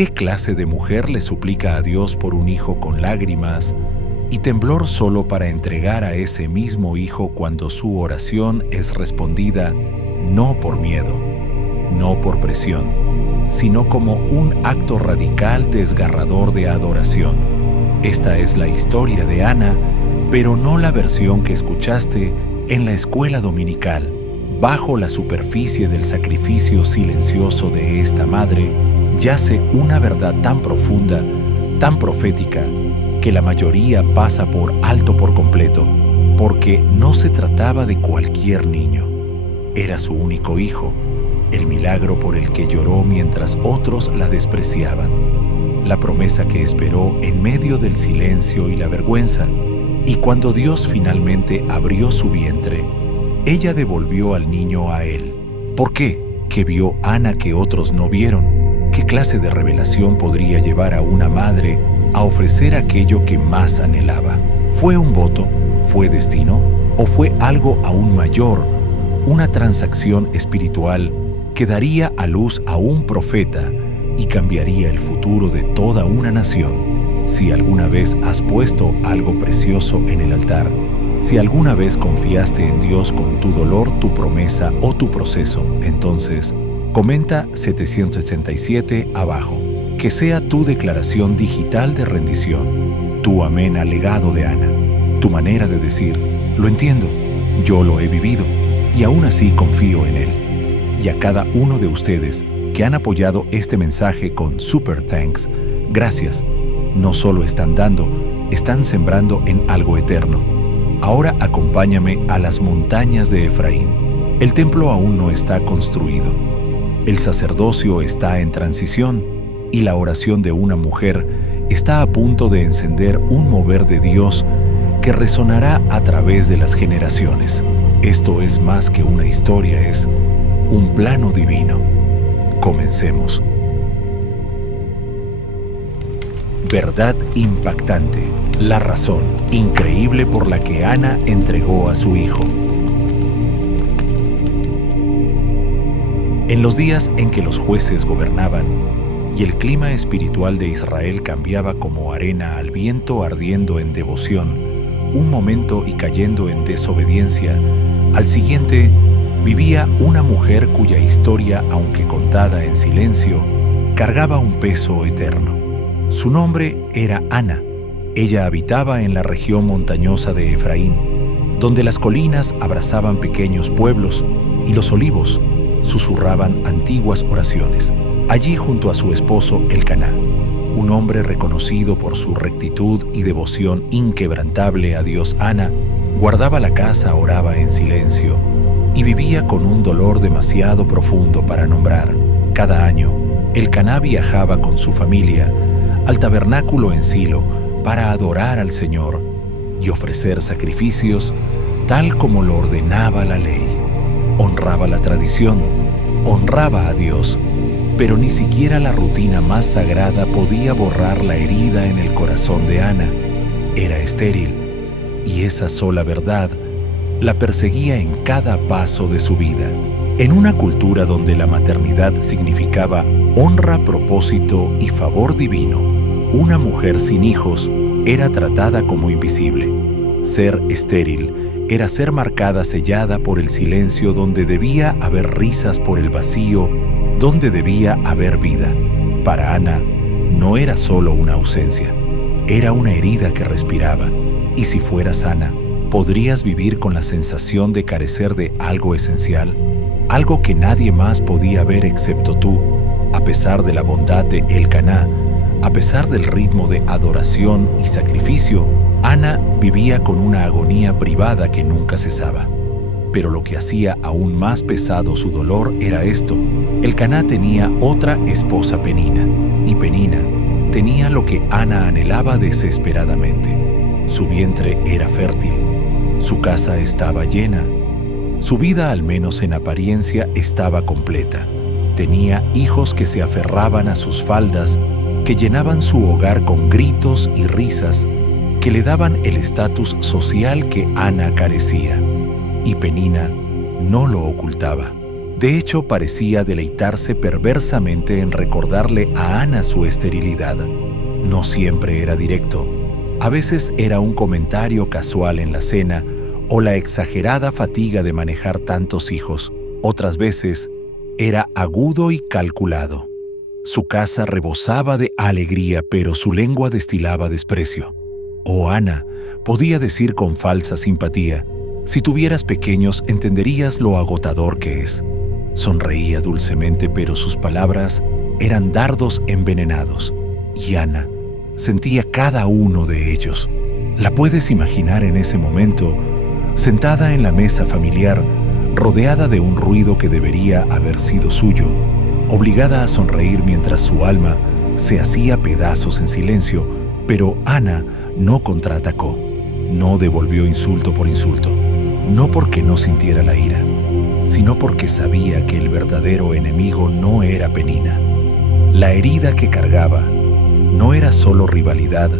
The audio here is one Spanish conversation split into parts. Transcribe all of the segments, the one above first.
¿Qué clase de mujer le suplica a Dios por un hijo con lágrimas y temblor solo para entregar a ese mismo hijo cuando su oración es respondida no por miedo, no por presión, sino como un acto radical desgarrador de adoración? Esta es la historia de Ana, pero no la versión que escuchaste en la escuela dominical. Bajo la superficie del sacrificio silencioso de esta madre yace una verdad tan profunda, tan profética, que la mayoría pasa por alto por completo, porque no se trataba de cualquier niño. Era su único hijo, el milagro por el que lloró mientras otros la despreciaban, la promesa que esperó en medio del silencio y la vergüenza, y cuando Dios finalmente abrió su vientre, ella devolvió al niño a él. ¿Por qué? ¿Qué vio Ana que otros no vieron? ¿Qué clase de revelación podría llevar a una madre a ofrecer aquello que más anhelaba? ¿Fue un voto? ¿Fue destino? ¿O fue algo aún mayor, una transacción espiritual que daría a luz a un profeta y cambiaría el futuro de toda una nación? Si alguna vez has puesto algo precioso en el altar, si alguna vez confiaste en Dios con tu dolor, tu promesa o tu proceso, entonces comenta 767 abajo. Que sea tu declaración digital de rendición, tu amén al legado de Ana, tu manera de decir, lo entiendo, yo lo he vivido y aún así confío en él. Y a cada uno de ustedes que han apoyado este mensaje con Super Thanks, gracias. No solo están dando, están sembrando en algo eterno. Ahora acompáñame a las montañas de Efraín. El templo aún no está construido. El sacerdocio está en transición y la oración de una mujer está a punto de encender un mover de Dios que resonará a través de las generaciones. Esto es más que una historia, es un plano divino. Comencemos. Verdad impactante, la razón increíble por la que Ana entregó a su hijo. En los días en que los jueces gobernaban y el clima espiritual de Israel cambiaba como arena al viento ardiendo en devoción, un momento y cayendo en desobediencia, al siguiente vivía una mujer cuya historia, aunque contada en silencio, cargaba un peso eterno. Su nombre era Ana. Ella habitaba en la región montañosa de Efraín, donde las colinas abrazaban pequeños pueblos y los olivos susurraban antiguas oraciones. Allí junto a su esposo Elcaná, un hombre reconocido por su rectitud y devoción inquebrantable a Dios, Ana guardaba la casa, oraba en silencio y vivía con un dolor demasiado profundo para nombrar. Cada año, Elcaná viajaba con su familia al tabernáculo en Silo para adorar al Señor y ofrecer sacrificios tal como lo ordenaba la ley. Honraba la tradición, honraba a Dios, pero ni siquiera la rutina más sagrada podía borrar la herida en el corazón de Ana. Era estéril, y esa sola verdad la perseguía en cada paso de su vida. En una cultura donde la maternidad significaba honra, propósito y favor divino, una mujer sin hijos era tratada como invisible. Ser estéril era ser marcada, sellada por el silencio, donde debía haber risas, por el vacío, donde debía haber vida. Para Ana, no era solo una ausencia, era una herida que respiraba. Y si fueras sana, ¿podrías vivir con la sensación de carecer de algo esencial? Algo que nadie más podía ver excepto tú. A pesar de la bondad de Elcaná, a pesar del ritmo de adoración y sacrificio, Ana vivía con una agonía privada que nunca cesaba. Pero lo que hacía aún más pesado su dolor era esto. Elcaná tenía otra esposa, Penina, y Penina tenía lo que Ana anhelaba desesperadamente. Su vientre era fértil, su casa estaba llena, su vida, al menos en apariencia, estaba completa. Tenía hijos que se aferraban a sus faldas, que llenaban su hogar con gritos y risas, que le daban el estatus social que Ana carecía. Y Penina no lo ocultaba. De hecho, parecía deleitarse perversamente en recordarle a Ana su esterilidad. No siempre era directo. A veces era un comentario casual en la cena o la exagerada fatiga de manejar tantos hijos. Otras veces era agudo y calculado. Su casa rebosaba de alegría, pero su lengua destilaba desprecio. Oh, Ana, podía decir con falsa simpatía, si tuvieras pequeños entenderías lo agotador que es. Sonreía dulcemente, pero sus palabras eran dardos envenenados. Y Ana sentía cada uno de ellos. La puedes imaginar en ese momento, sentada en la mesa familiar, rodeada de un ruido que debería haber sido suyo, obligada a sonreír mientras su alma se hacía pedazos en silencio, pero Ana no contraatacó, no devolvió insulto por insulto, no porque no sintiera la ira, sino porque sabía que el verdadero enemigo no era Penina. La herida que cargaba no era solo rivalidad,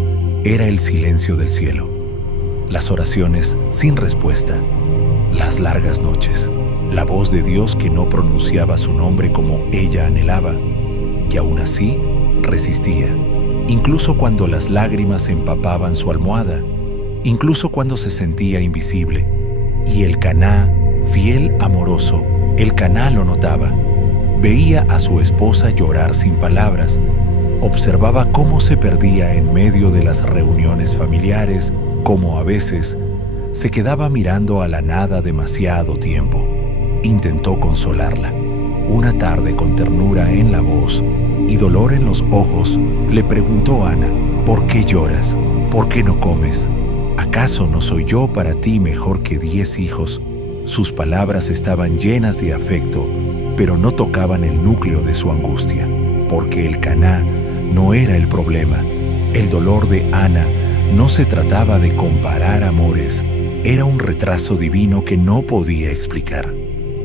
era el silencio del cielo, las oraciones sin respuesta, las largas noches, la voz de Dios que no pronunciaba su nombre como ella anhelaba, y aún así resistía, incluso cuando las lágrimas empapaban su almohada, incluso cuando se sentía invisible. Y el Caná, fiel, amoroso, el Caná lo notaba. Veía a su esposa llorar sin palabras, observaba cómo se perdía en medio de las reuniones familiares, cómo a veces se quedaba mirando a la nada demasiado tiempo. Intentó consolarla. Una tarde, con ternura en la voz y dolor en los ojos, le preguntó a Ana, ¿por qué lloras? ¿Por qué no comes? ¿Acaso no soy yo para ti mejor que 10 hijos? Sus palabras estaban llenas de afecto, pero no tocaban el núcleo de su angustia, porque el Caná no era el problema. El dolor de Ana no se trataba de comparar amores, era un retraso divino que no podía explicar.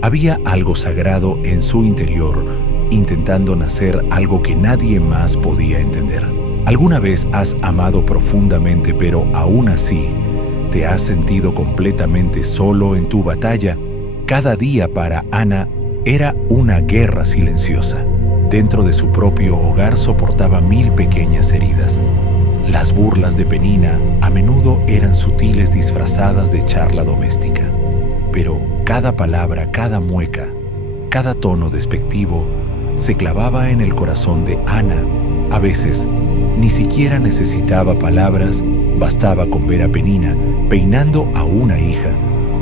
Había algo sagrado en su interior, intentando nacer algo que nadie más podía entender. ¿Alguna vez has amado profundamente, pero aún así te has sentido completamente solo en tu batalla? Cada día para Ana era una guerra silenciosa. Dentro de su propio hogar soportaba 1000 pequeñas heridas. Las burlas de Penina a menudo eran sutiles, disfrazadas de charla doméstica. Pero cada palabra, cada mueca, cada tono despectivo se clavaba en el corazón de Ana. A veces ni siquiera necesitaba palabras, bastaba con ver a Penina peinando a una hija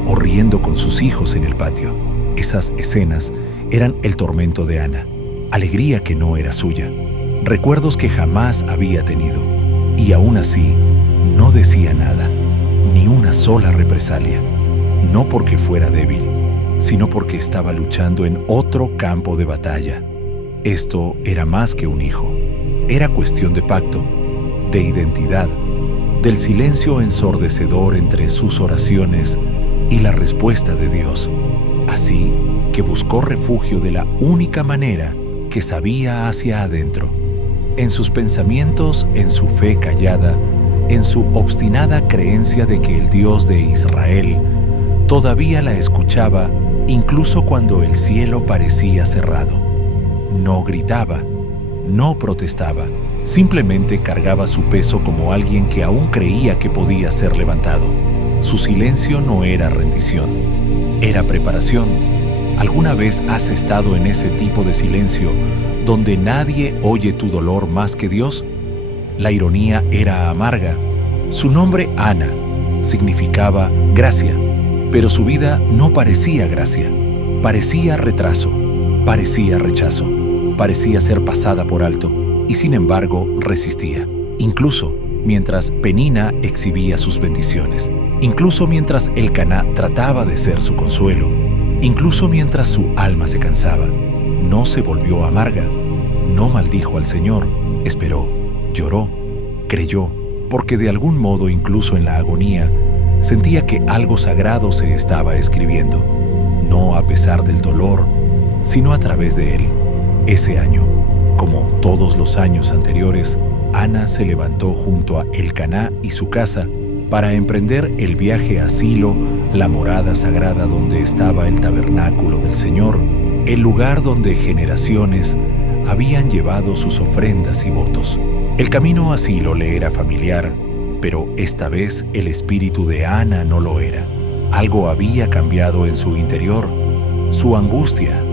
o riendo con sus hijos en el patio. Esas escenas eran el tormento de Ana, alegría que no era suya, recuerdos que jamás había tenido. Y aún así, no decía nada, ni una sola represalia, no porque fuera débil, sino porque estaba luchando en otro campo de batalla. Esto era más que un hijo, era cuestión de pacto, de identidad, del silencio ensordecedor entre sus oraciones y la respuesta de Dios. Así que buscó refugio de la única manera que sabía hacia adentro, en sus pensamientos, en su fe callada, en su obstinada creencia de que el Dios de Israel todavía la escuchaba incluso cuando el cielo parecía cerrado. No gritaba, no protestaba, simplemente cargaba su peso como alguien que aún creía que podía ser levantado. Su silencio no era rendición, era preparación. ¿Alguna vez has estado en ese tipo de silencio donde nadie oye tu dolor más que Dios? La ironía era amarga. Su nombre, Ana, significaba gracia, pero su vida no parecía gracia. Parecía retraso, parecía rechazo, parecía ser pasada por alto, y sin embargo resistía, incluso mientras Penina exhibía sus bendiciones, incluso mientras el Caná trataba de ser su consuelo, incluso mientras su alma se cansaba. No se volvió amarga, no maldijo al Señor, esperó, lloró, creyó, porque de algún modo, incluso en la agonía, sentía que algo sagrado se estaba escribiendo, no a pesar del dolor, sino a través de él. Ese año, como todos los años anteriores, Ana se levantó junto a Elcaná y su casa para emprender el viaje a Silo, la morada sagrada donde estaba el tabernáculo del Señor, el lugar donde generaciones habían llevado sus ofrendas y votos. El camino a Silo le era familiar, pero esta vez el espíritu de Ana no lo era. Algo había cambiado en su interior. Su angustia,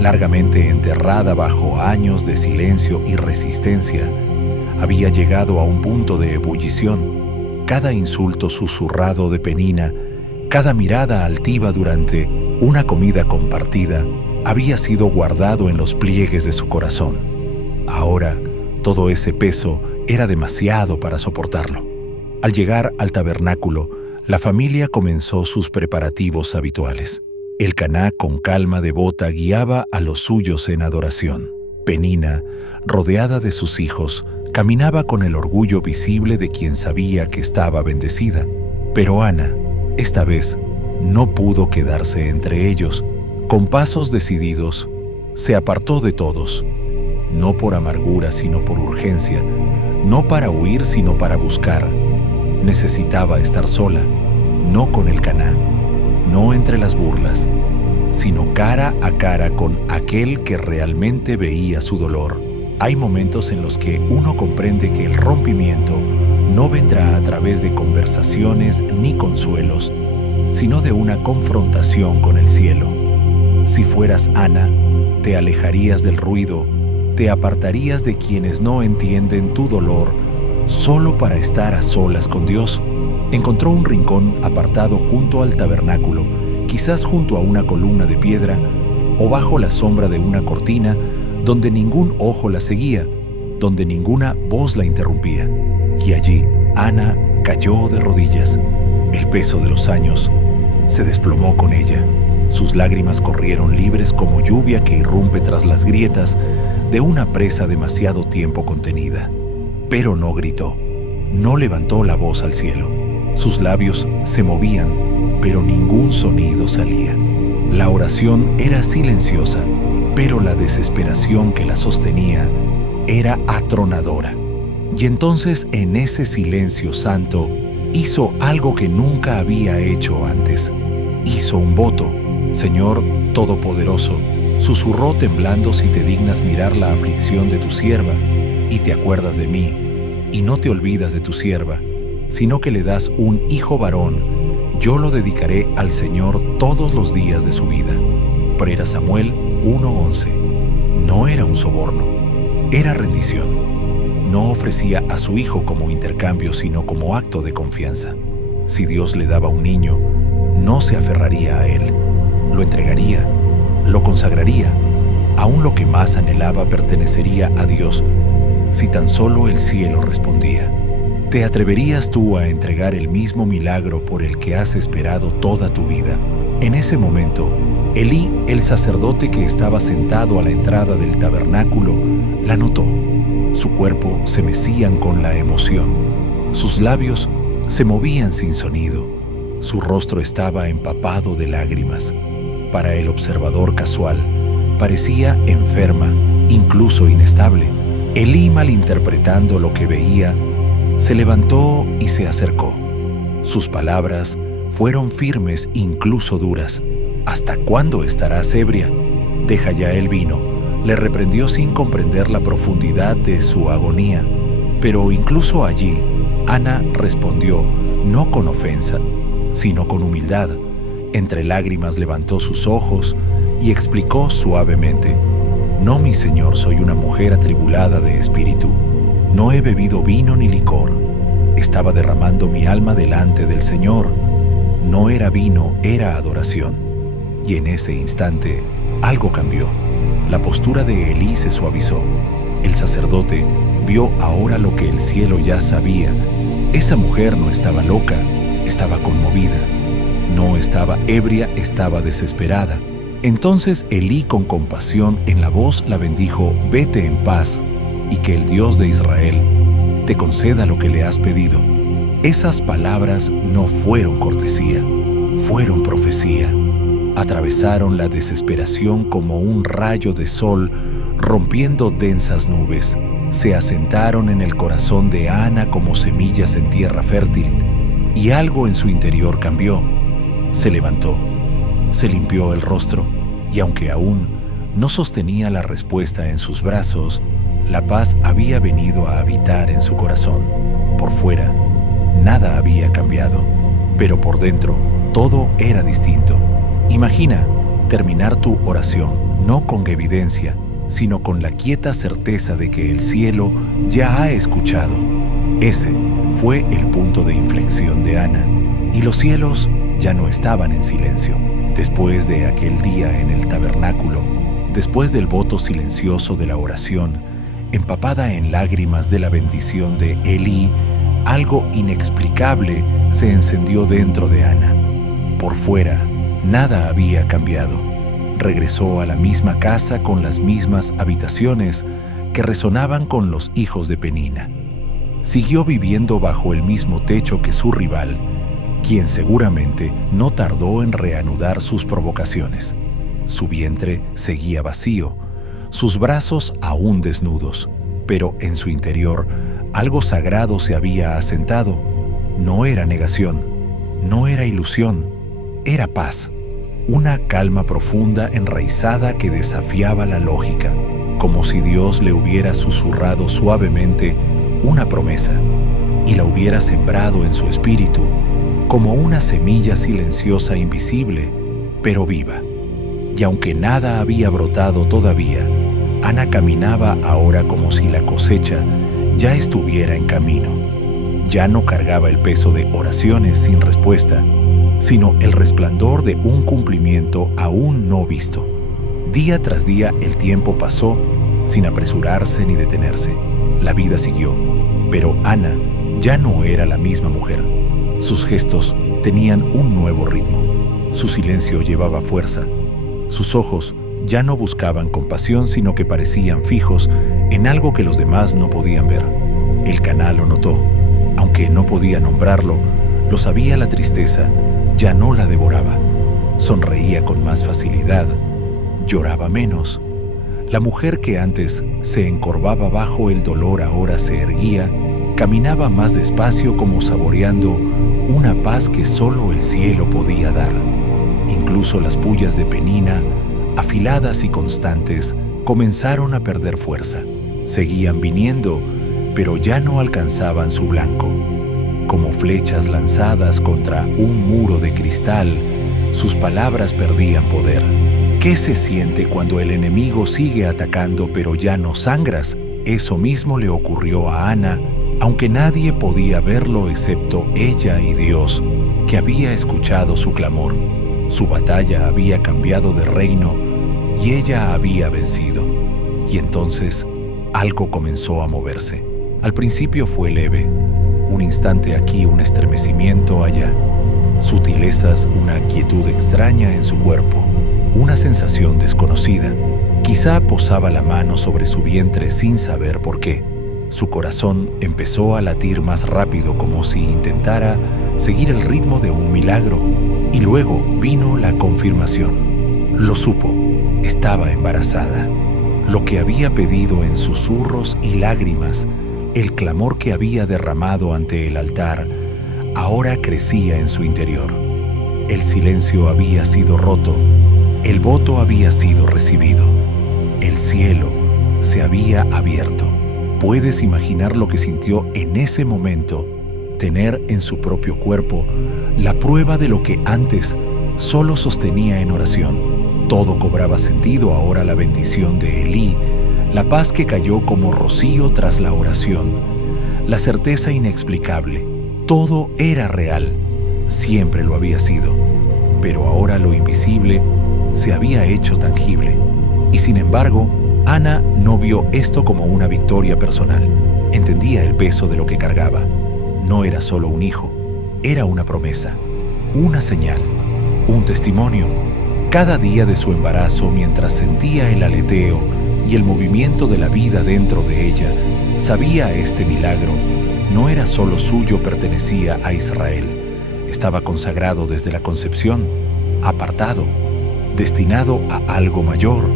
largamente enterrada bajo años de silencio y resistencia, había llegado a un punto de ebullición. Cada insulto susurrado de Penina, cada mirada altiva durante una comida compartida, había sido guardado en los pliegues de su corazón. Ahora, todo ese peso era demasiado para soportarlo. Al llegar al tabernáculo, la familia comenzó sus preparativos habituales. Elcaná, con calma devota, guiaba a los suyos en adoración. Penina, rodeada de sus hijos, caminaba con el orgullo visible de quien sabía que estaba bendecida. Pero Ana, esta vez, no pudo quedarse entre ellos. Con pasos decididos, se apartó de todos, no por amargura sino por urgencia, no para huir sino para buscar. Necesitaba estar sola, no con Elcaná, no entre las burlas, sino cara a cara con aquel que realmente veía su dolor. Hay momentos en los que uno comprende que el rompimiento no vendrá a través de conversaciones ni consuelos, sino de una confrontación con el cielo. Si fueras Ana, te alejarías del ruido, te apartarías de quienes no entienden tu dolor solo para estar a solas con Dios. Encontró un rincón apartado junto al tabernáculo, quizás junto a una columna de piedra o bajo la sombra de una cortina donde ningún ojo la seguía, donde ninguna voz la interrumpía. Y allí Ana cayó de rodillas. El peso de los años se desplomó con ella. Sus lágrimas corrieron libres como lluvia que irrumpe tras las grietas de una presa demasiado tiempo contenida. Pero no gritó, no levantó la voz al cielo. Sus labios se movían, pero ningún sonido salía. La oración era silenciosa, pero la desesperación que la sostenía era atronadora. Y entonces, en ese silencio santo, hizo algo que nunca había hecho antes. Hizo un voto. Señor Todopoderoso, susurró temblando, si te dignas mirar la aflicción de tu sierva, y te acuerdas de mí, y no te olvidas de tu sierva, sino que le das un hijo varón, yo lo dedicaré al Señor todos los días de su vida. 1 Samuel 1:11. No era un soborno, era rendición. No ofrecía a su hijo como intercambio, sino como acto de confianza. Si Dios le daba un niño, no se aferraría a él. Lo entregaría, lo consagraría. Aún lo que más anhelaba pertenecería a Dios, si tan solo el cielo respondía. ¿Te atreverías tú a entregar el mismo milagro por el que has esperado toda tu vida? En ese momento, Elí, el sacerdote que estaba sentado a la entrada del tabernáculo, la notó. Su cuerpo se mecían con la emoción. Sus labios se movían sin sonido. Su rostro estaba empapado de lágrimas. Para el observador casual, parecía enferma, incluso inestable. Elí, malinterpretando lo que veía, se levantó y se acercó. Sus palabras fueron firmes, incluso duras. ¿Hasta cuándo estarás ebria? Deja ya el vino. Le reprendió sin comprender la profundidad de su agonía. Pero incluso allí, Ana respondió, no con ofensa, sino con humildad. Entre lágrimas levantó sus ojos y explicó suavemente: No, mi señor, soy una mujer atribulada de espíritu. No he bebido vino ni licor. Estaba derramando mi alma delante del Señor. No era vino, era adoración. Y en ese instante, algo cambió. La postura de Elí se suavizó. El sacerdote vio ahora lo que el cielo ya sabía. Esa mujer no estaba loca, estaba conmovida. No estaba ebria, estaba desesperada. Entonces Elí, con compasión en la voz, la bendijo: Vete en paz, y que el Dios de Israel te conceda lo que le has pedido. Esas palabras no fueron cortesía, fueron profecía. Atravesaron la desesperación como un rayo de sol rompiendo densas nubes. Se asentaron en el corazón de Ana como semillas en tierra fértil, y algo en su interior cambió. Se levantó, se limpió el rostro, y aunque aún no sostenía la respuesta en sus brazos, la paz había venido a habitar en su corazón. Por fuera, nada había cambiado, pero por dentro, todo era distinto. Imagina terminar tu oración no con evidencia, sino con la quieta certeza de que el cielo ya ha escuchado. Ese fue el punto de inflexión de Ana, y los cielos ya no estaban en silencio. Después de aquel día en el tabernáculo, después del voto silencioso de la oración, empapada en lágrimas de la bendición de Elí, algo inexplicable se encendió dentro de Ana. Por fuera, nada había cambiado. Regresó a la misma casa con las mismas habitaciones que resonaban con los hijos de Penina. Siguió viviendo bajo el mismo techo que su rival, quien seguramente no tardó en reanudar sus provocaciones. Su vientre seguía vacío, sus brazos aún desnudos, pero en su interior algo sagrado se había asentado. No era negación, no era ilusión, era paz. Una calma profunda enraizada que desafiaba la lógica, como si Dios le hubiera susurrado suavemente una promesa y la hubiera sembrado en su espíritu, como una semilla silenciosa invisible, pero viva. Y aunque nada había brotado todavía, Ana caminaba ahora como si la cosecha ya estuviera en camino. Ya no cargaba el peso de oraciones sin respuesta, sino el resplandor de un cumplimiento aún no visto. Día tras día el tiempo pasó sin apresurarse ni detenerse. La vida siguió, pero Ana ya no era la misma mujer. Sus gestos tenían un nuevo ritmo. Su silencio llevaba fuerza. Sus ojos ya no buscaban compasión, sino que parecían fijos en algo que los demás no podían ver. El canal lo notó. Aunque no podía nombrarlo, lo sabía. La tristeza ya no la devoraba. Sonreía con más facilidad. Lloraba menos. La mujer que antes se encorvaba bajo el dolor ahora se erguía, caminaba más despacio como saboreando una paz que solo el cielo podía dar. Incluso las pullas de Penina, afiladas y constantes, comenzaron a perder fuerza. Seguían viniendo, pero ya no alcanzaban su blanco. Como flechas lanzadas contra un muro de cristal, sus palabras perdían poder. ¿Qué se siente cuando el enemigo sigue atacando pero ya no sangras? Eso mismo le ocurrió a Ana, aunque nadie podía verlo excepto ella y Dios, que había escuchado su clamor. Su batalla había cambiado de reino y ella había vencido. Y entonces algo comenzó a moverse. Al principio fue leve, un instante aquí, un estremecimiento allá, sutilezas, una quietud extraña en su cuerpo, una sensación desconocida. Quizá posaba la mano sobre su vientre sin saber por qué. Su corazón empezó a latir más rápido, como si intentara seguir el ritmo de un milagro. Y luego vino la confirmación. Lo supo, estaba embarazada. Lo que había pedido en susurros y lágrimas, el clamor que había derramado ante el altar, ahora crecía en su interior. El silencio había sido roto, el voto había sido recibido. El cielo se había abierto. ¿Puedes imaginar lo que sintió en ese momento? Tener en su propio cuerpo la prueba de lo que antes solo sostenía en oración. Todo cobraba sentido ahora. La bendición de Elí, la paz que cayó como rocío tras la oración, la certeza inexplicable. Todo era real, siempre lo había sido, pero ahora lo invisible se había hecho tangible. Y sin embargo, Ana no vio esto como una victoria personal. Entendía el peso de lo que cargaba. No era solo un hijo, era una promesa, una señal, un testimonio. Cada día de su embarazo, mientras sentía el aleteo y el movimiento de la vida dentro de ella, sabía este milagro no era solo suyo, pertenecía a Israel. Estaba consagrado desde la concepción, apartado, destinado a algo mayor.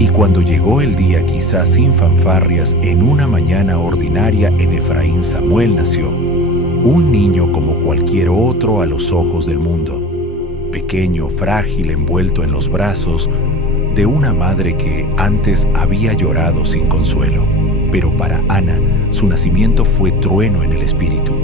Y cuando llegó el día, quizás sin fanfarrias, en una mañana ordinaria en Efraín, Samuel nació. Un niño como cualquier otro a los ojos del mundo. Pequeño, frágil, envuelto en los brazos de una madre que antes había llorado sin consuelo. Pero para Ana, su nacimiento fue trueno en el espíritu.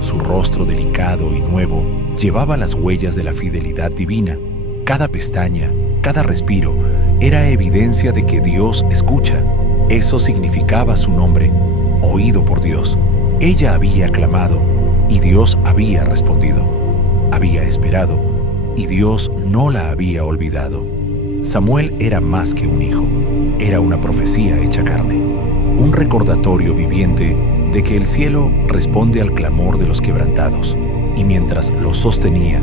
Su rostro delicado y nuevo llevaba las huellas de la fidelidad divina. Cada pestaña, cada respiro, era evidencia de que Dios escucha. Eso significaba su nombre, oído por Dios. Ella había clamado y Dios había respondido. Había esperado y Dios no la había olvidado. Samuel era más que un hijo, era una profecía hecha carne, un recordatorio viviente de que el cielo responde al clamor de los quebrantados. Y mientras lo sostenía,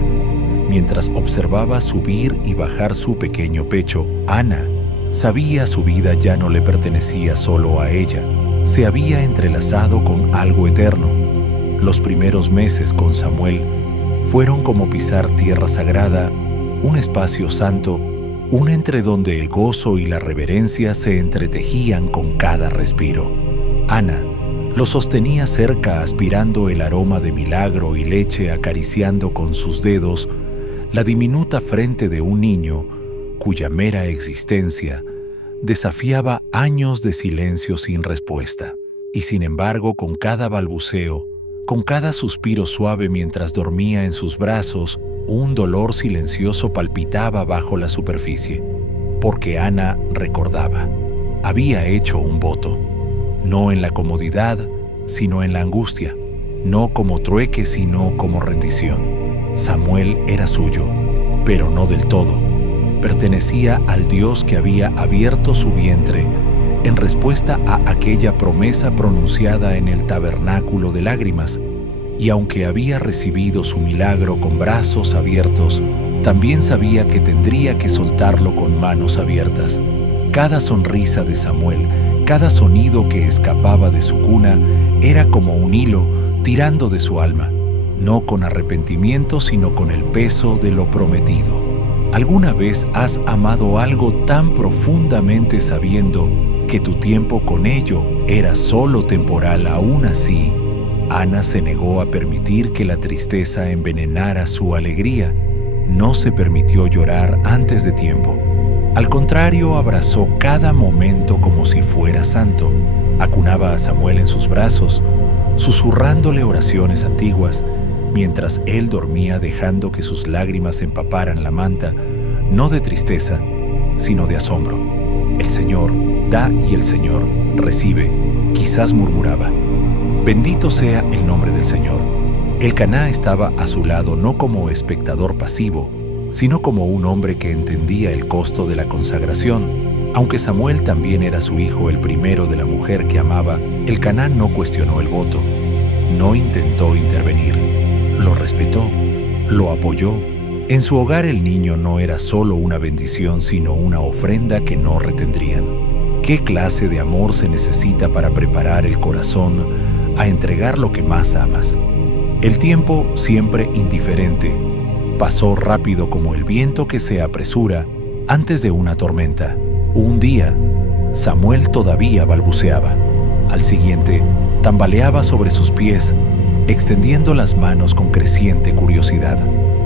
mientras observaba subir y bajar su pequeño pecho, Ana sabía su vida ya no le pertenecía solo a ella, se había entrelazado con algo eterno. Los primeros meses con Samuel fueron como pisar tierra sagrada, un espacio santo, un entre donde el gozo y la reverencia se entretejían con cada respiro. Ana lo sostenía cerca aspirando el aroma de milagro y leche, acariciando con sus dedos la diminuta frente de un niño cuya mera existencia desafiaba años de silencio sin respuesta. Y sin embargo, con cada balbuceo, con cada suspiro suave mientras dormía en sus brazos, un dolor silencioso palpitaba bajo la superficie. Porque Ana recordaba, había hecho un voto, no en la comodidad, sino en la angustia, no como trueque, sino como rendición. Samuel era suyo, pero no del todo. Pertenecía al Dios que había abierto su vientre en respuesta a aquella promesa pronunciada en el tabernáculo de lágrimas, y aunque había recibido su milagro con brazos abiertos, también sabía que tendría que soltarlo con manos abiertas. Cada sonrisa de Samuel, cada sonido que escapaba de su cuna, era como un hilo tirando de su alma, no con arrepentimiento, sino con el peso de lo prometido. ¿Alguna vez has amado algo tan profundamente sabiendo que tu tiempo con ello era solo temporal? Aún así, Ana se negó a permitir que la tristeza envenenara su alegría. No se permitió llorar antes de tiempo. Al contrario, abrazó cada momento como si fuera santo. Acunaba a Samuel en sus brazos, susurrándole oraciones antiguas, mientras él dormía dejando que sus lágrimas empaparan la manta, no de tristeza, sino de asombro. El Señor da y el Señor recibe, quizás murmuraba. Bendito sea el nombre del Señor. Elcaná estaba a su lado no como espectador pasivo, sino como un hombre que entendía el costo de la consagración. Aunque Samuel también era su hijo, el primero de la mujer que amaba, Elcaná no cuestionó el voto, no intentó intervenir, lo respetó, lo apoyó. En su hogar el niño no era solo una bendición, sino una ofrenda que no retendrían. ¿Qué clase de amor se necesita para preparar el corazón a entregar lo que más amas? El tiempo, siempre indiferente, pasó rápido como el viento que se apresura antes de una tormenta. Un día, Samuel todavía balbuceaba. Al siguiente, tambaleaba sobre sus pies, extendiendo las manos con creciente curiosidad.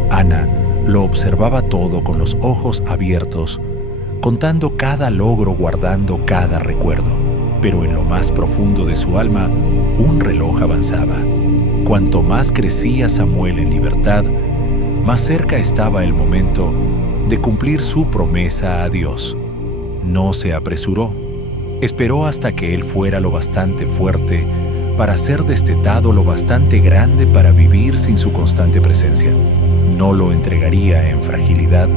Ana lo observaba todo con los ojos abiertos, contando cada logro, guardando cada recuerdo. Pero en lo más profundo de su alma, un reloj avanzaba. Cuanto más crecía Samuel en libertad, más cerca estaba el momento de cumplir su promesa a Dios. No se apresuró. Esperó hasta que él fuera lo bastante fuerte para ser destetado, lo bastante grande para vivir sin su constante presencia. No lo entregaría en fragilidad,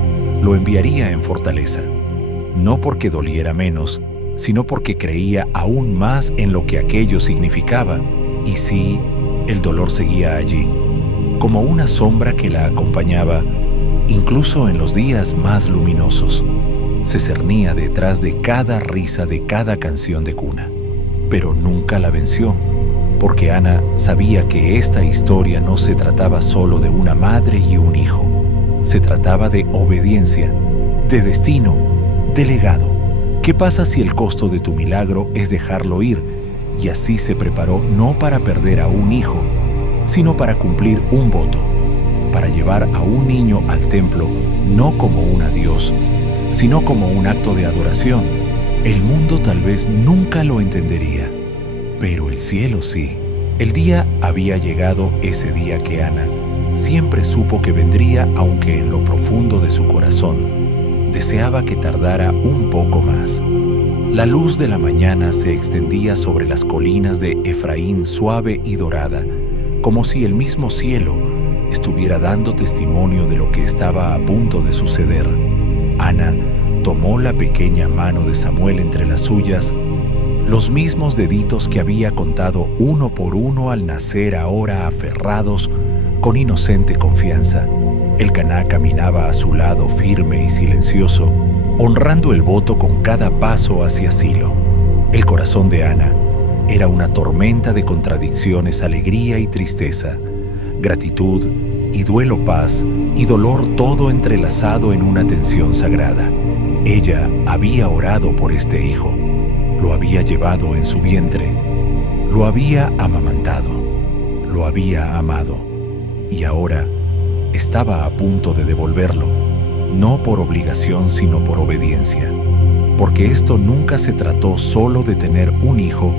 lo enviaría en fortaleza. No porque doliera menos, sino porque creía aún más en lo que aquello significaba. Y sí, el dolor seguía allí, como una sombra que la acompañaba, incluso en los días más luminosos. Se cernía detrás de cada risa, de cada canción de cuna. Pero nunca la venció, porque Ana sabía que esta historia no se trataba solo de una madre y un hijo. Se trataba de obediencia, de destino, de legado. ¿Qué pasa si el costo de tu milagro es dejarlo ir? Y así se preparó no para perder a un hijo, sino para cumplir un voto, para llevar a un niño al templo no como un adiós, sino como un acto de adoración. El mundo tal vez nunca lo entendería, pero el cielo sí. El día había llegado, ese día que Ana siempre supo que vendría, aunque en lo profundo de su corazón deseaba que tardara un poco más. La luz de la mañana se extendía sobre las colinas de Efraín suave y dorada, como si el mismo cielo estuviera dando testimonio de lo que estaba a punto de suceder. Ana tomó la pequeña mano de Samuel entre las suyas, los mismos deditos que había contado uno por uno al nacer, ahora aferrados con inocente confianza. El Caná caminaba a su lado firme y silencioso, honrando el voto con cada paso hacia Silo. El corazón de Ana era una tormenta de contradicciones, alegría y tristeza, gratitud y duelo, paz y dolor, todo entrelazado en una tensión sagrada. Ella había orado por este hijo, lo había llevado en su vientre, lo había amamantado, lo había amado, y ahora estaba a punto de devolverlo, no por obligación sino por obediencia, porque esto nunca se trató solo de tener un hijo,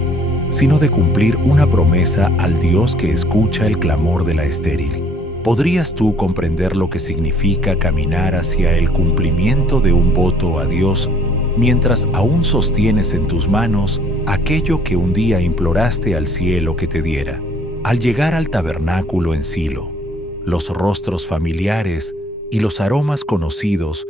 sino de cumplir una promesa al Dios que escucha el clamor de la estéril. ¿Podrías tú comprender lo que significa caminar hacia el cumplimiento de un voto a Dios mientras aún sostienes en tus manos aquello que un día imploraste al cielo que te diera? Al llegar al tabernáculo en Silo, los rostros familiares y los aromas conocidos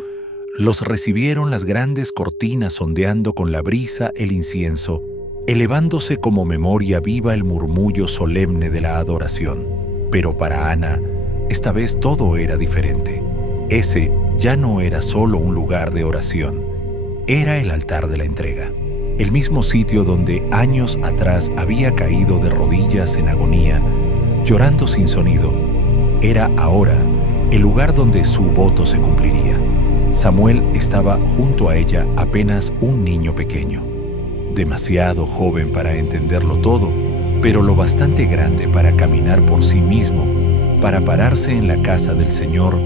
los recibieron las grandes cortinas, ondeando con la brisa el incienso, elevándose como memoria viva el murmullo solemne de la adoración. Pero para Ana, esta vez todo era diferente. Ese ya no era solo un lugar de oración, era el altar de la entrega, el mismo sitio donde años atrás había caído de rodillas en agonía, llorando sin sonido. Era ahora el lugar donde su voto se cumpliría. Samuel estaba junto a ella, apenas un niño pequeño, demasiado joven para entenderlo todo, pero lo bastante grande para caminar por sí mismo, para pararse en la casa del Señor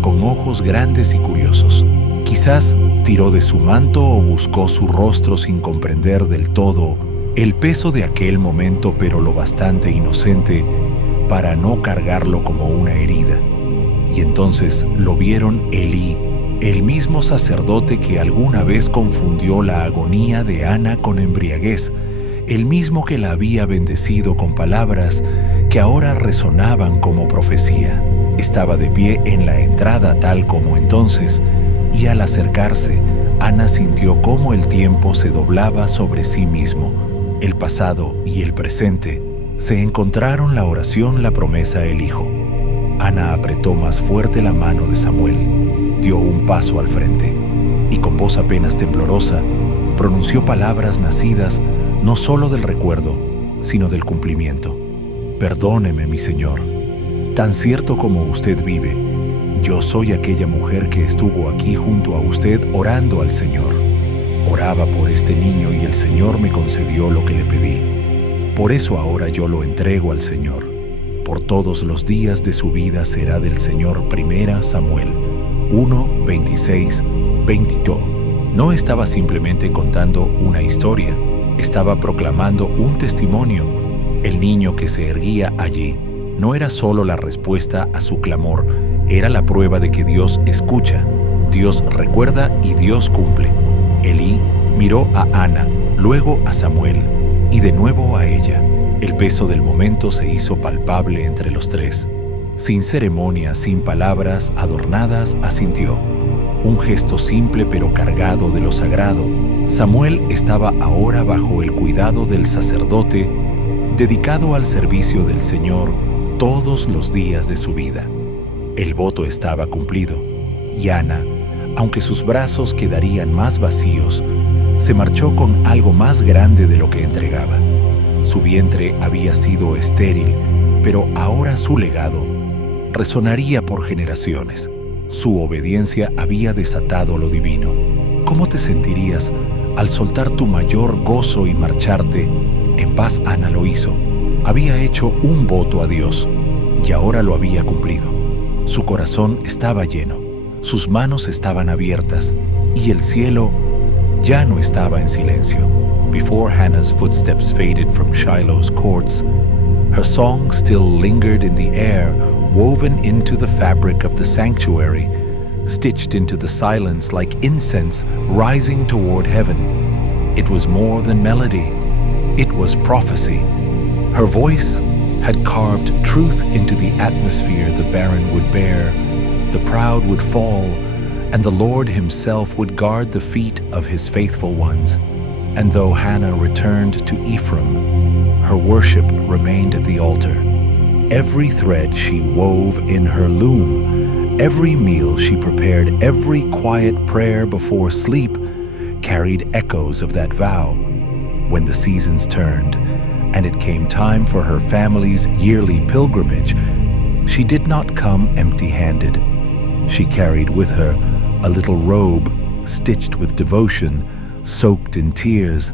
con ojos grandes y curiosos. Quizás tiró de su manto o buscó su rostro sin comprender del todo el peso de aquel momento, pero lo bastante inocente para no cargarlo como una herida. Y entonces lo vieron Elí, el mismo sacerdote que alguna vez confundió la agonía de Ana con embriaguez, el mismo que la había bendecido con palabras que ahora resonaban como profecía. Estaba de pie en la entrada tal como entonces, y al acercarse, Ana sintió cómo el tiempo se doblaba sobre sí mismo. El pasado y el presente se encontraron, la oración, la promesa, el hijo. Ana apretó más fuerte la mano de Samuel, dio un paso al frente, y con voz apenas temblorosa, pronunció palabras nacidas no solo del recuerdo, sino del cumplimiento. Perdóneme, mi Señor, tan cierto como usted vive, yo soy aquella mujer que estuvo aquí junto a usted orando al Señor. Oraba por este niño y el Señor me concedió lo que le pedí. Por eso ahora yo lo entrego al Señor. Por todos los días de su vida será del Señor. 1 Samuel 1, 26, 22. No estaba simplemente contando una historia, estaba proclamando un testimonio. El niño que se erguía allí no era solo la respuesta a su clamor, era la prueba de que Dios escucha, Dios recuerda y Dios cumple. Elí miró a Ana, luego a Samuel y de nuevo a ella. El peso del momento se hizo palpable entre los tres. Sin ceremonia, sin palabras adornadas, asintió. Un gesto simple pero cargado de lo sagrado. Samuel estaba ahora bajo el cuidado del sacerdote, dedicado al servicio del Señor todos los días de su vida. El voto estaba cumplido, y Ana, aunque sus brazos quedarían más vacíos, se marchó con algo más grande de lo que entregaba. Su vientre había sido estéril, pero ahora su legado resonaría por generaciones. Su obediencia había desatado lo divino. ¿Cómo te sentirías al soltar tu mayor gozo y marcharte en paz? Ana lo hizo. Había hecho un voto a Dios y ahora lo había cumplido. Su corazón estaba lleno, sus manos estaban abiertas y el cielo ya no estaba en silencio. Before Hannah's footsteps faded from Shiloh's courts, her song still lingered in the air, woven into the fabric of the sanctuary, stitched into the silence like incense rising toward heaven. It was more than melody. It was prophecy. Her voice had carved truth into the atmosphere. The barren would bear, the proud would fall, and the Lord himself would guard the feet of his faithful ones. And though Hannah returned to Ephraim, her worship remained at the altar. Every thread she wove in her loom, every meal she prepared, every quiet prayer before sleep carried echoes of that vow. When the seasons turned, and it came time for her family's yearly pilgrimage, she did not come empty-handed. She carried with her a little robe stitched with devotion, soaked in tears,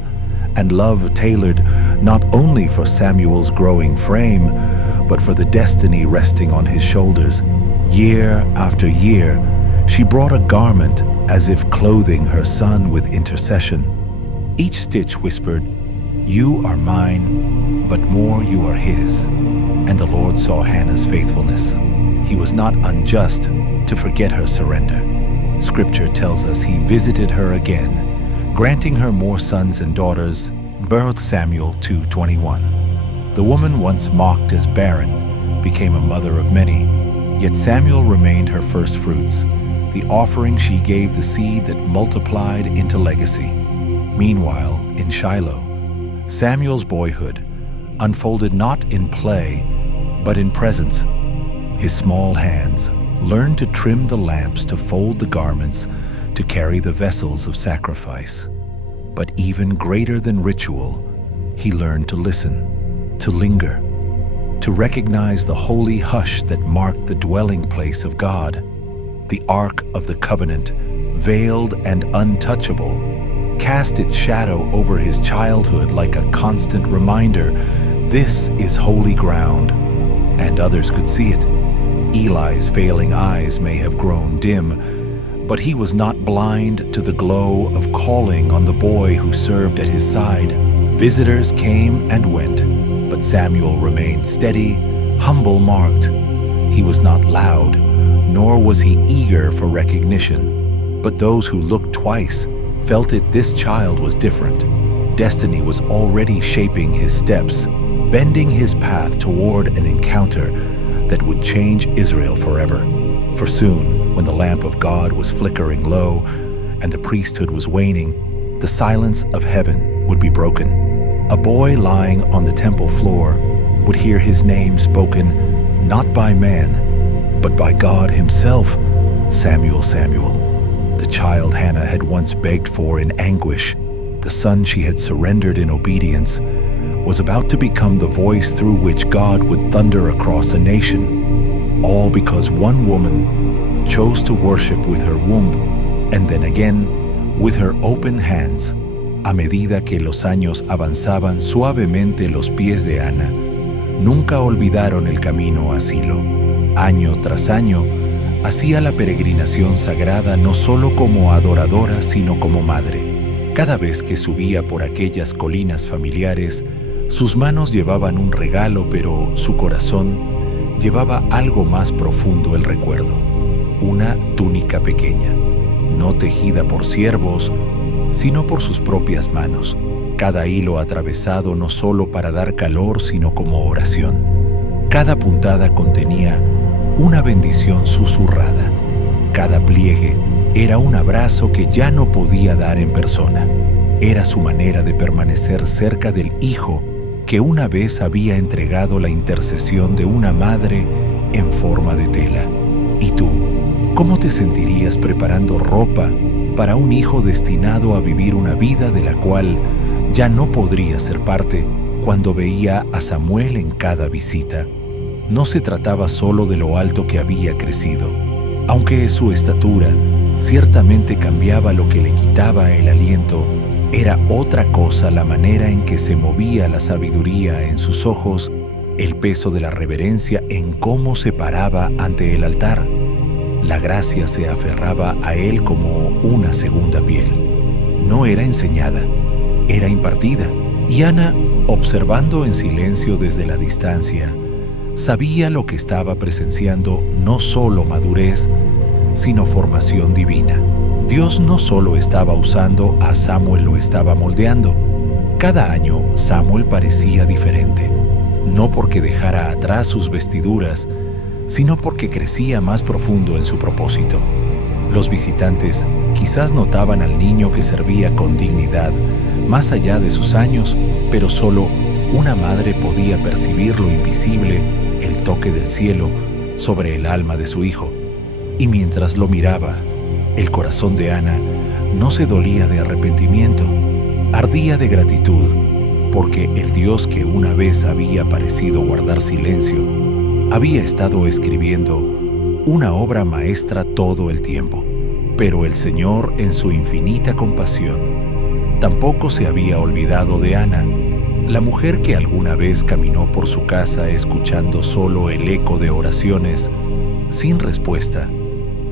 and love tailored not only for Samuel's growing frame, but for the destiny resting on his shoulders. Year after year, she brought a garment as if clothing her son with intercession. Each stitch whispered, "You are mine, but more you are his." And the Lord saw Hannah's faithfulness. He was not unjust to forget her surrender. Scripture tells us he visited her again, granting her more sons and daughters, 1 Samuel 2:21. The woman once mocked as barren became a mother of many, yet Samuel remained her first fruits, the offering she gave the seed that multiplied into legacy. Meanwhile, in Shiloh, Samuel's boyhood unfolded not in play, but in presence. His small hands learned to trim the lamps, to fold the garments, to carry the vessels of sacrifice. But even greater than ritual, he learned to listen, to linger, to recognize the holy hush that marked the dwelling place of God. The Ark of the Covenant, veiled and untouchable, cast its shadow over his childhood like a constant reminder, this is holy ground, and others could see it. Eli's failing eyes may have grown dim, but he was not blind to the glow of calling on the boy who served at his side. Visitors came and went, but Samuel remained steady, humble, marked. He was not loud, nor was he eager for recognition. But those who looked twice felt it. This child was different. Destiny was already shaping his steps, bending his path toward an encounter that would change Israel forever. For soon, when the lamp of God was flickering low and the priesthood was waning, the silence of heaven would be broken. A boy lying on the temple floor would hear his name spoken not by man, but by God himself. Samuel, Samuel. The child Hannah had once begged for in anguish, the son she had surrendered in obedience, was about to become the voice through which God would thunder across a nation. All because one woman chose to worship with her womb, and then again with her open hands. A medida que los años avanzaban suavemente los pies de Ana, nunca olvidaron el camino a Silo. Año tras año, hacía la peregrinación sagrada no solo como adoradora, sino como madre. Cada vez que subía por aquellas colinas familiares, sus manos llevaban un regalo, pero su corazón llevaba algo más profundo, el recuerdo. Una túnica pequeña, no tejida por siervos, sino por sus propias manos. Cada hilo atravesado no solo para dar calor, sino como oración. Cada puntada contenía una bendición susurrada. Cada pliegue era un abrazo que ya no podía dar en persona. Era su manera de permanecer cerca del hijo que una vez había entregado la intercesión de una madre en forma de tela. ¿Y tú? ¿Cómo te sentirías preparando ropa para un hijo destinado a vivir una vida de la cual ya no podría ser parte cuando veía a Samuel en cada visita? No se trataba solo de lo alto que había crecido, aunque su estatura ciertamente cambiaba lo que le quitaba el aliento. Era otra cosa la manera en que se movía la sabiduría en sus ojos, el peso de la reverencia en cómo se paraba ante el altar. La gracia se aferraba a él como una segunda piel. No era enseñada, era impartida. Y Ana, observando en silencio desde la distancia, sabía lo que estaba presenciando no solo madurez, sino formación divina. Dios no solo estaba usando a Samuel, lo estaba moldeando. Cada año Samuel parecía diferente, no porque dejara atrás sus vestiduras, sino porque crecía más profundo en su propósito. Los visitantes quizás notaban al niño que servía con dignidad, más allá de sus años, pero solo una madre podía percibir lo invisible, el toque del cielo, sobre el alma de su hijo. Y mientras lo miraba, el corazón de Ana no se dolía de arrepentimiento, ardía de gratitud, porque el Dios que una vez había parecido guardar silencio, había estado escribiendo una obra maestra todo el tiempo. Pero el Señor, en su infinita compasión, tampoco se había olvidado de Ana, la mujer que alguna vez caminó por su casa escuchando solo el eco de oraciones, sin respuesta.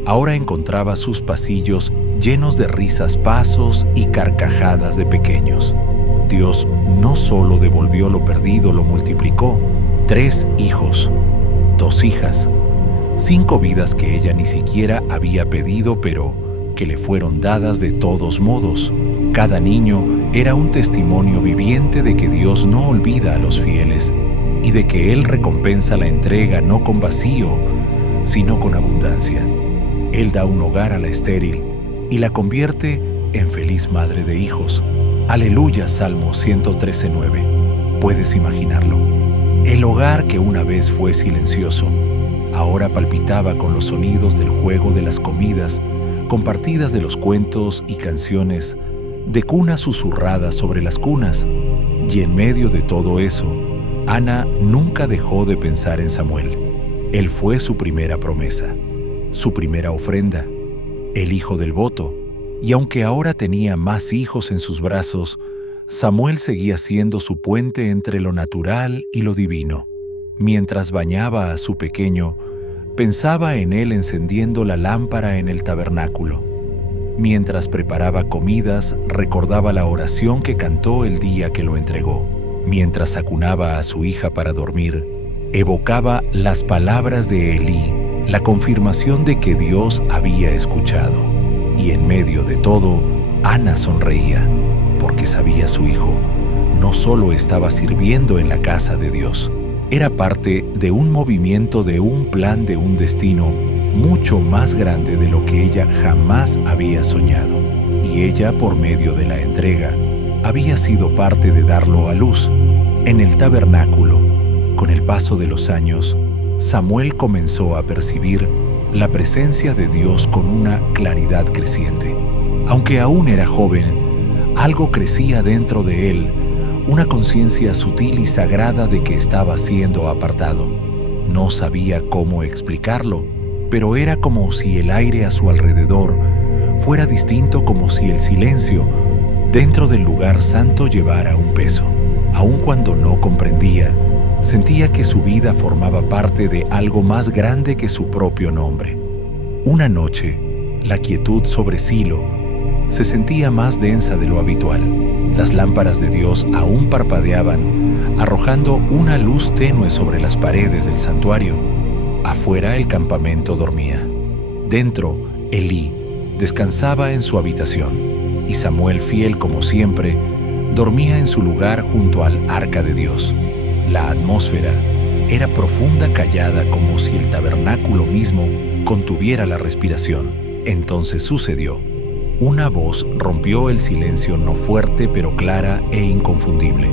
Ahora encontraba sus pasillos llenos de risas, pasos y carcajadas de pequeños. Dios no solo devolvió lo perdido, lo multiplicó. 3 hijos, 2 hijas, 5 vidas que ella ni siquiera había pedido, pero que le fueron dadas de todos modos. Cada niño era un testimonio viviente de que Dios no olvida a los fieles y de que Él recompensa la entrega no con vacío, sino con abundancia. Él da un hogar a la estéril y la convierte en feliz madre de hijos. Aleluya, Salmo 113:9. ¿Puedes imaginarlo? El hogar que una vez fue silencioso, ahora palpitaba con los sonidos del juego de las comidas, compartidas de los cuentos y canciones, de cunas susurradas sobre las cunas. Y en medio de todo eso, Ana nunca dejó de pensar en Samuel. Él fue su primera promesa, su primera ofrenda, el hijo del voto. Y aunque ahora tenía más hijos en sus brazos, Samuel seguía siendo su puente entre lo natural y lo divino. Mientras bañaba a su pequeño, pensaba en él encendiendo la lámpara en el tabernáculo. Mientras preparaba comidas, recordaba la oración que cantó el día que lo entregó. Mientras acunaba a su hija para dormir, evocaba las palabras de Elí, la confirmación de que Dios había escuchado. Y en medio de todo, Ana sonreía, porque sabía su hijo no solo estaba sirviendo en la casa de Dios, era parte de un movimiento, de un plan, de un destino mucho más grande de lo que ella jamás había soñado. Y ella, por medio de la entrega, había sido parte de darlo a luz. En el tabernáculo, con el paso de los años, Samuel comenzó a percibir la presencia de Dios con una claridad creciente. Aunque aún era joven, algo crecía dentro de él, una conciencia sutil y sagrada de que estaba siendo apartado. No sabía cómo explicarlo, pero era como si el aire a su alrededor fuera distinto, como si el silencio dentro del lugar santo llevara un peso. Aun cuando no comprendía, sentía que su vida formaba parte de algo más grande que su propio nombre. Una noche, la quietud sobre Silo se sentía más densa de lo habitual. Las lámparas de Dios aún parpadeaban, arrojando una luz tenue sobre las paredes del santuario. Afuera el campamento dormía. Dentro, Elí descansaba en su habitación, y Samuel, fiel como siempre, dormía en su lugar junto al arca de Dios. La atmósfera era profunda, callada, como si el tabernáculo mismo contuviera la respiración. Entonces sucedió. Una voz rompió el silencio, no fuerte pero clara e inconfundible.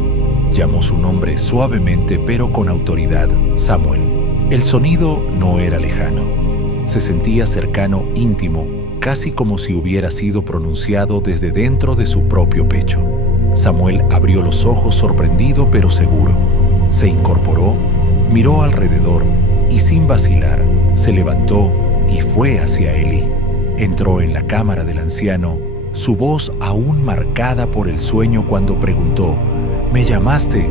Llamó su nombre suavemente pero con autoridad: Samuel. El sonido no era lejano. Se sentía cercano, íntimo, casi como si hubiera sido pronunciado desde dentro de su propio pecho. Samuel abrió los ojos, sorprendido pero seguro. Se incorporó, miró alrededor y sin vacilar, se levantó y fue hacia Elí. Entró en la cámara del anciano, su voz aún marcada por el sueño, cuando preguntó: «¿Me llamaste?».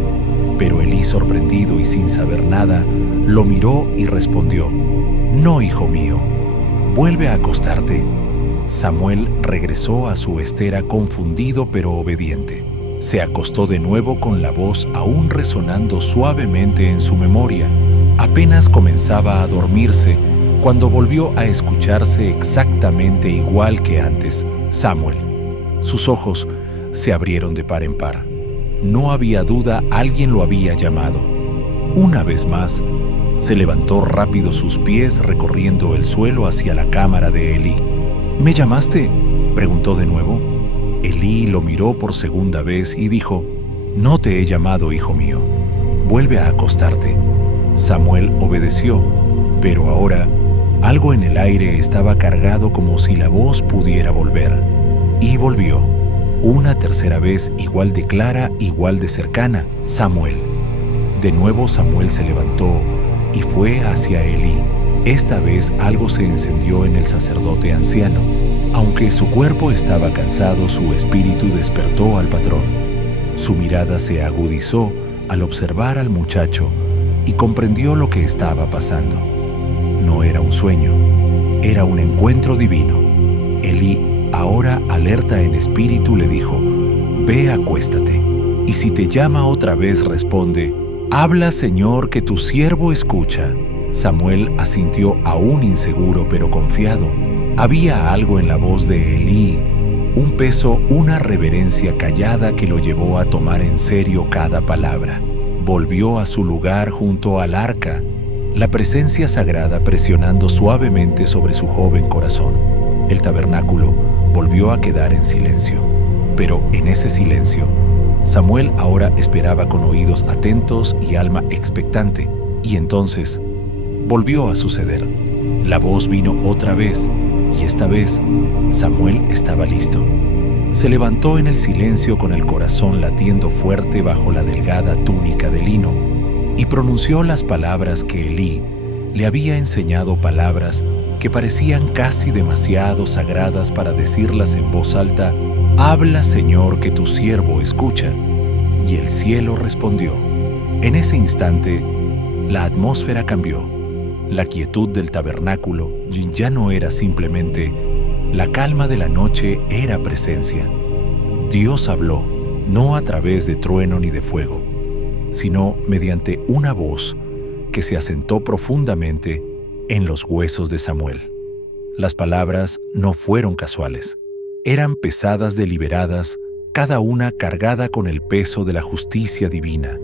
Pero Elí, sorprendido y sin saber nada, lo miró y respondió: «No, hijo mío, vuelve a acostarte. Samuel regresó a su estera confundido pero obediente. Se acostó de nuevo con la voz aún resonando suavemente en su memoria. Apenas comenzaba a dormirse cuando volvió a escucharse exactamente igual que antes. Samuel. Sus ojos se abrieron de par en par. No había duda, alguien lo había llamado. Una vez más, se levantó rápido sus pies recorriendo el suelo hacia la cámara de Elí. ¿Me llamaste?, preguntó de nuevo. Elí lo miró por segunda vez y dijo: No te he llamado, hijo mío. Vuelve a acostarte. Samuel obedeció, pero ahora algo en el aire estaba cargado como si la voz pudiera volver. Y volvió. Una tercera vez, igual de clara, igual de cercana: Samuel. De nuevo Samuel se levantó y fue hacia Elí. Esta vez algo se encendió en el sacerdote anciano. Aunque su cuerpo estaba cansado, su espíritu despertó al patrón. Su mirada se agudizó al observar al muchacho y comprendió lo que estaba pasando. No era un sueño, era un encuentro divino. Elí, ahora alerta en espíritu, le dijo: Ve, acuéstate. Y si te llama otra vez, responde: Habla, Señor, que tu siervo escucha. Samuel asintió, aún inseguro pero confiado. Había algo en la voz de Elí, un peso, una reverencia callada que lo llevó a tomar en serio cada palabra. Volvió a su lugar junto al arca, la presencia sagrada presionando suavemente sobre su joven corazón. El tabernáculo volvió a quedar en silencio, pero en ese silencio, Samuel ahora esperaba con oídos atentos y alma expectante. Y entonces volvió a suceder. La voz vino otra vez, y esta vez Samuel estaba listo. Se levantó en el silencio con el corazón latiendo fuerte bajo la delgada túnica de lino y pronunció las palabras que Elí le había enseñado, palabras que parecían casi demasiado sagradas para decirlas en voz alta: Habla, Señor, que tu siervo escucha. Y el cielo respondió. En ese instante, la atmósfera cambió. La quietud del tabernáculo ya no era simplemente la calma de la noche, era presencia. Dios habló, no a través de trueno ni de fuego, sino mediante una voz que se asentó profundamente en los huesos de Samuel. Las palabras no fueron casuales, eran pesadas, deliberadas, cada una cargada con el peso de la justicia divina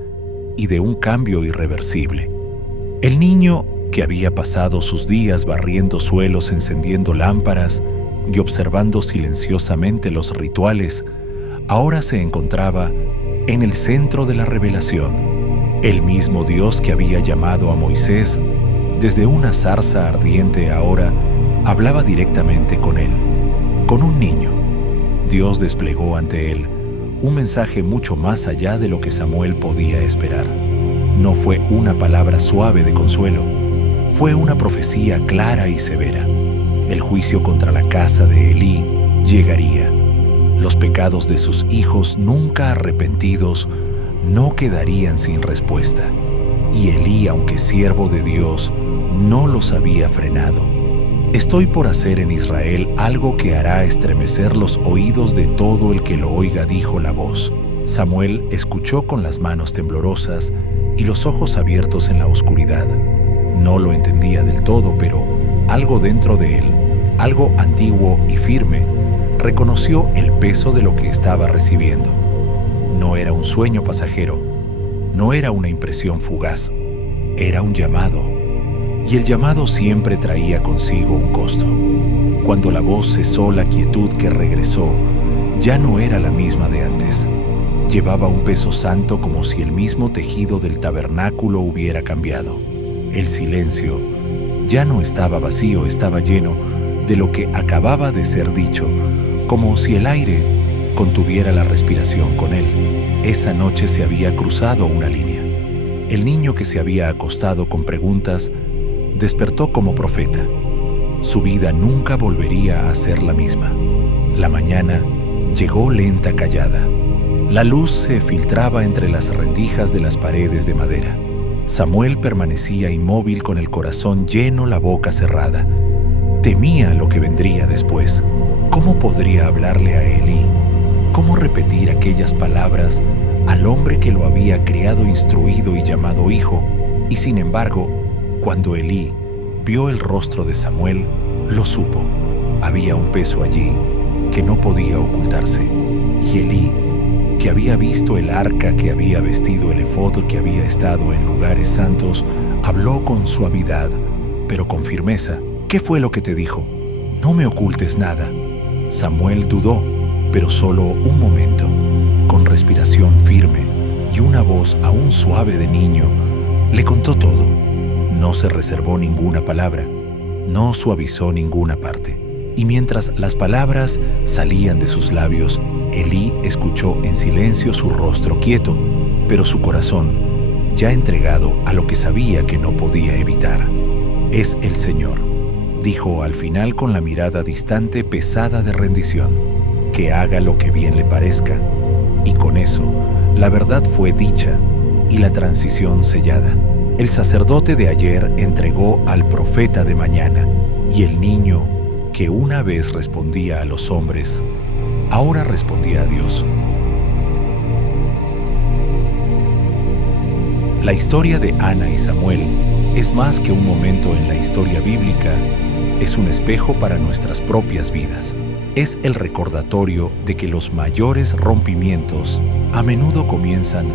y de un cambio irreversible. El niño, que había pasado sus días barriendo suelos, encendiendo lámparas y observando silenciosamente los rituales, ahora se encontraba en el centro de la revelación. El mismo Dios que había llamado a Moisés desde una zarza ardiente ahora hablaba directamente con él, con un niño. Dios desplegó ante él un mensaje mucho más allá de lo que Samuel podía esperar. No fue una palabra suave de consuelo, fue una profecía clara y severa. El juicio contra la casa de Elí llegaría. Los pecados de sus hijos nunca arrepentidos no quedarían sin respuesta. Y Elí, aunque siervo de Dios, no los había frenado. Estoy por hacer en Israel algo que hará estremecer los oídos de todo el que lo oiga, dijo la voz. Samuel escuchó con las manos temblorosas y los ojos abiertos en la oscuridad. No lo entendía del todo, pero algo dentro de él, algo antiguo y firme, reconoció el peso de lo que estaba recibiendo. No era un sueño pasajero, no era una impresión fugaz, era un llamado. Y el llamado siempre traía consigo un costo. Cuando la voz cesó, la quietud que regresó ya no era la misma de antes. Llevaba un peso santo, como si el mismo tejido del tabernáculo hubiera cambiado. El silencio ya no estaba vacío, estaba lleno de lo que acababa de ser dicho, como si el aire contuviera la respiración con él. Esa noche se había cruzado una línea. El niño que se había acostado con preguntas despertó como profeta. Su vida nunca volvería a ser la misma. La mañana llegó lenta, callada. La luz se filtraba entre las rendijas de las paredes de madera. Samuel permanecía inmóvil con el corazón lleno, la boca cerrada. Temía lo que vendría después. ¿Cómo podría hablarle a Elí? ¿Cómo repetir aquellas palabras al hombre que lo había criado, instruido y llamado hijo? Y sin embargo, cuando Elí vio el rostro de Samuel, lo supo. Había un peso allí que no podía ocultarse. Y Elí, que había visto el arca, que había vestido el efod, que había estado en lugares santos, habló con suavidad, pero con firmeza. ¿Qué fue lo que te dijo? No me ocultes nada. Samuel dudó, pero solo un momento. Con respiración firme y una voz aún suave de niño, le contó todo. No se reservó ninguna palabra, no suavizó ninguna parte. Y mientras las palabras salían de sus labios, Elí escuchó en silencio su rostro quieto, pero su corazón ya entregado a lo que sabía que no podía evitar. Es el Señor, dijo al final con la mirada distante, pesada de rendición. Que haga lo que bien le parezca. Y con eso, la verdad fue dicha y la transición sellada. El sacerdote de ayer entregó al profeta de mañana, y el niño, que una vez respondía a los hombres, ahora respondía a Dios. La historia de Ana y Samuel es más que un momento en la historia bíblica, es un espejo para nuestras propias vidas. Es el recordatorio de que los mayores rompimientos a menudo comienzan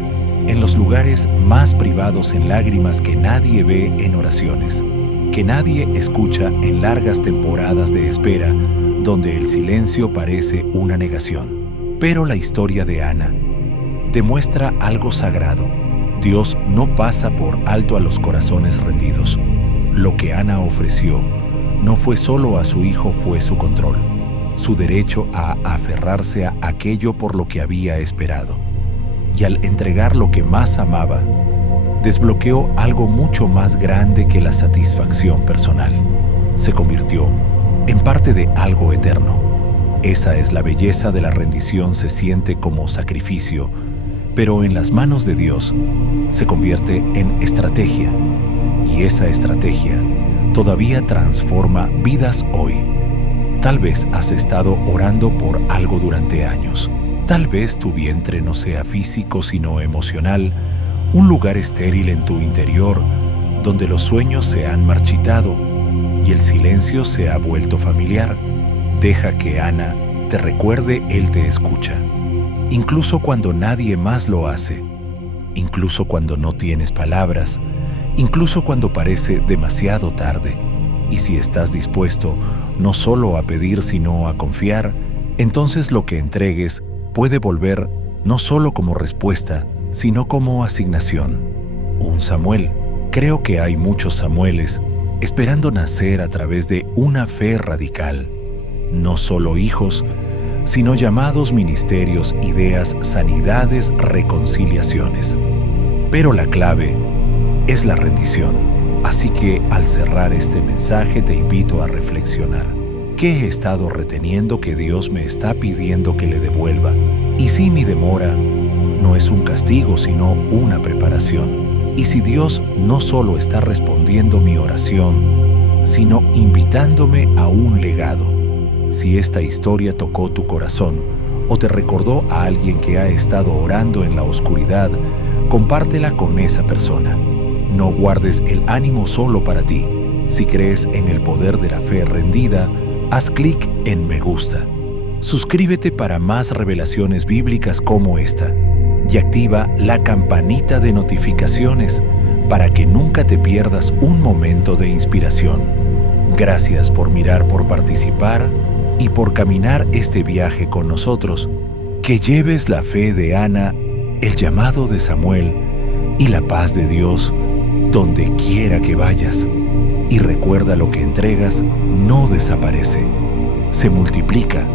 en los lugares más privados, en lágrimas que nadie ve en oraciones, que nadie escucha en largas temporadas de espera, donde el silencio parece una negación. Pero la historia de Ana demuestra algo sagrado. Dios no pasa por alto a los corazones rendidos. Lo que Ana ofreció no fue solo a su hijo, fue su control, su derecho a aferrarse a aquello por lo que había esperado. Y al entregar lo que más amaba, desbloqueó algo mucho más grande que la satisfacción personal. Se convirtió en parte de algo eterno. Esa es la belleza de la rendición, se siente como sacrificio, pero en las manos de Dios se convierte en estrategia. Y esa estrategia todavía transforma vidas hoy. Tal vez has estado orando por algo durante años. Tal vez tu vientre no sea físico sino emocional, un lugar estéril en tu interior donde los sueños se han marchitado y el silencio se ha vuelto familiar. Deja que Ana te recuerde, Él te escucha. Incluso cuando nadie más lo hace, incluso cuando no tienes palabras, incluso cuando parece demasiado tarde. Y si estás dispuesto no solo a pedir sino a confiar, entonces lo que entregues puede volver no solo como respuesta, sino como asignación. Un Samuel. Creo que hay muchos Samueles esperando nacer a través de una fe radical. No solo hijos, sino llamados, ministerios, ideas, sanidades, reconciliaciones. Pero la clave es la rendición. Así que al cerrar este mensaje te invito a reflexionar. ¿Qué he estado reteniendo que Dios me está pidiendo que le devuelva? Y si mi demora no es un castigo, sino una preparación. Y si Dios no solo está respondiendo mi oración, sino invitándome a un legado. Si esta historia tocó tu corazón o te recordó a alguien que ha estado orando en la oscuridad, compártela con esa persona. No guardes el ánimo solo para ti. Si crees en el poder de la fe rendida, haz clic en me gusta. Suscríbete para más revelaciones bíblicas como esta y activa la campanita de notificaciones para que nunca te pierdas un momento de inspiración. Gracias por mirar, por participar y por caminar este viaje con nosotros. Que lleves la fe de Ana, el llamado de Samuel y la paz de Dios donde quiera que vayas. Y recuerda, lo que entregas no desaparece, se multiplica